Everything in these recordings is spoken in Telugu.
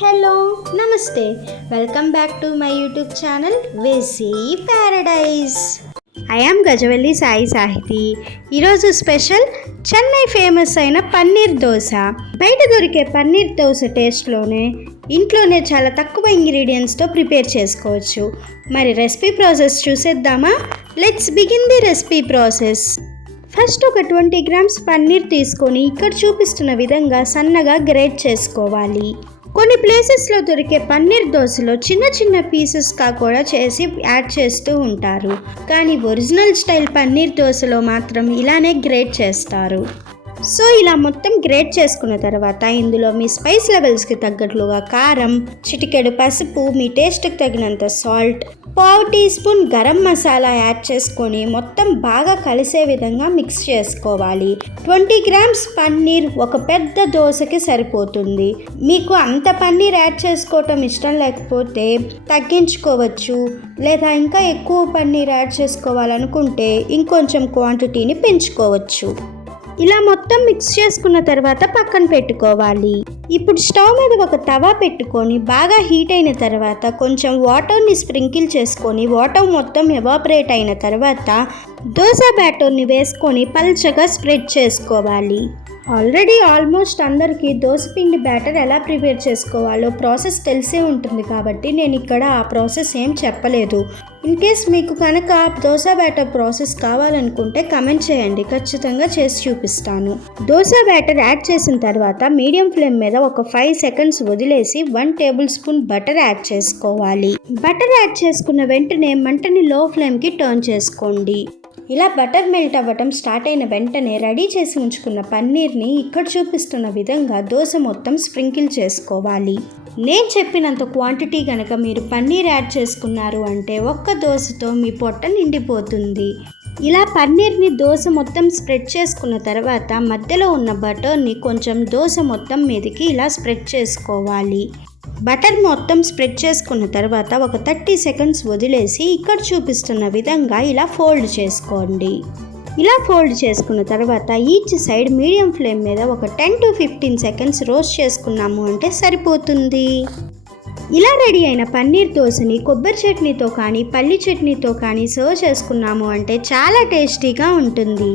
హలో నమస్తే. Welcome back to my YouTube channel వెసీ paradise I Gajavalli Sai Sahiti ఈరోజు స్పెషల్ చెన్నై ఫేమస్ అయిన పన్నీర్ దోశ. బయట దొరికే పన్నీర్ దోశ టేస్ట్లోనే ఇంట్లోనే చాలా తక్కువ ఇంగ్రీడియంట్స్తో ప్రిపేర్ చేసుకోవచ్చు. మరి రెసిపీ ప్రాసెస్ చూసేద్దామా? Let's begin the recipe process first ఒక ట్వంటీ గ్రామ్స్ పన్నీర్ తీసుకొని ఇక్కడ చూపిస్తున్న విధంగా సన్నగా గ్రేట్ చేసుకోవాలి. కొన్ని ప్లేసెస్లో దొరికే పన్నీర్ దోశలో చిన్న చిన్న పీసెస్గా కూడా చేసి యాడ్ చేస్తూ ఉంటారు. కానీ ఒరిజినల్ స్టైల్ పన్నీర్ దోశలో మాత్రం ఇలానే గ్రేట్ చేస్తారు. సో ఇలా మొత్తం గ్రేట్ చేసుకున్న తర్వాత ఇందులో మీ స్పైస్ లెవెల్స్కి తగ్గట్లుగా కారం చిటికెడు పసుపు మీ టేస్ట్కి తగినంత సాల్ట్ పావు teaspoon garam masala add చేసుకొని మొత్తం బాగా కలిసే విధంగా మిక్స్ చేసుకోవాలి. ట్వంటీ గ్రామ్స్ పన్నీర్ ఒక పెద్ద దోశకి సరిపోతుంది. మీకు అంత పన్నీర్ యాడ్ చేసుకోవటం ఇష్టం లేకపోతే తగ్గించుకోవచ్చు. లేదా ఇంకా ఎక్కువ పన్నీర్ యాడ్ చేసుకోవాలనుకుంటే ఇంకొంచెం క్వాంటిటీని పెంచుకోవచ్చు. ఇలా మొత్తం మిక్స్ చేసుకున్న తర్వాత పక్కన పెట్టుకోవాలి. ఇప్పుడు స్టవ్ మీద ఒక తవా పెట్టుకొని బాగా హీట్ అయిన తర్వాత కొంచెం వాటర్ని స్ప్రింకిల్ చేసుకొని వాటర్ మొత్తం ఎవాపరేట్ అయిన తర్వాత దోశ బ్యాటర్ని వేసుకొని పల్చగా స్ప్రెడ్ చేసుకోవాలి. ఆల్రెడీ ఆల్మోస్ట్ అందరికీ దోసపిండి బ్యాటర్ ఎలా ప్రిపేర్ చేసుకోవాలో ప్రాసెస్ తెలిసే ఉంటుంది కాబట్టి నేను ఇక్కడ ఆ ప్రాసెస్ ఏం చెప్పలేదు. ఇన్ కేస్ మీకు కనుక దోశ బ్యాటర్ ప్రాసెస్ కావాలనుకుంటే కమెంట్ చేయండి. ఖచ్చితంగా చేసి చూపిస్తాను. దోశ బ్యాటర్ యాడ్ చేసిన తర్వాత మీడియం ఫ్లేమ్ మీద ఒక ఫైవ్ సెకండ్స్ వదిలేసి one tablespoon butter add చేసుకోవాలి. బటర్ యాడ్ చేసుకున్న వెంటనే మంటని లో ఫ్లేమ్కి టర్న్ చేసుకోండి. ఇలా బటర్ మెల్ట్ అవ్వటం స్టార్ట్ అయిన వెంటనే రెడీ చేసి ఉంచుకున్న పన్నీర్ని ఇక్కడ చూపిస్తున్న విధంగా దోశ మొత్తం స్ప్రింకిల్ చేసుకోవాలి. నేను చెప్పినంత క్వాంటిటీ కనుక మీరు పన్నీర్ యాడ్ చేసుకున్నారు అంటే ఒక్క దోశతో మీ పొట్ట నిండిపోతుంది. ఇలా పన్నీర్ని దోశ మొత్తం స్ప్రెడ్ చేసుకున్న తర్వాత మధ్యలో ఉన్న బటర్ని కొంచెం దోశ మొత్తం మీదకి ఇలా స్ప్రెడ్ చేసుకోవాలి. బటర్ మొత్తం స్ప్రెడ్ చేసుకున్న తర్వాత ఒక థర్టీ సెకండ్స్ వదిలేసి ఇక్కడ చూపిస్తున్న విధంగా ఇలా ఫోల్డ్ చేసుకోండి. ఇలా ఫోల్డ్ చేసుకున్న తర్వాత ఈచ్ సైడ్ మీడియం ఫ్లేమ్ మీద ఒక ten to fifteen seconds roast చేసుకున్నాము అంటే సరిపోతుంది. ఇలా రెడీ అయిన పన్నీర్ దోశని కొబ్బరి చట్నీతో కానీ పల్లి చట్నీతో కానీ సర్వ్ చేసుకున్నాము అంటే చాలా టేస్టీగా ఉంటుంది.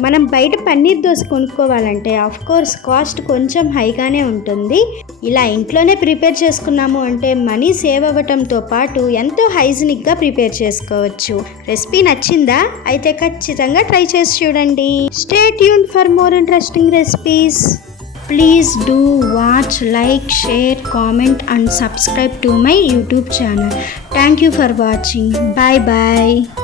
మనం బయట పన్నీర్ దోశ కొనుక్కోవాలంటే ఆఫ్ కోర్స్ కాస్ట్ కొంచెం హైగానే ఉంటుంది. ఇలా ఇంట్లోనే ప్రిపేర్ చేసుకున్నాము అంటే మనీ సేవ్ అవ్వటంతో పాటు ఎంతో హైజీనిక్గా ప్రిపేర్ చేసుకోవచ్చు. రెసిపీ నచ్చిందా? అయితే ఖచ్చితంగా ట్రై చేసి చూడండి. Stay tune for more interesting recipes please do watch like share comment and subscribe to my youtube channel. Thank you for watching. Bye bye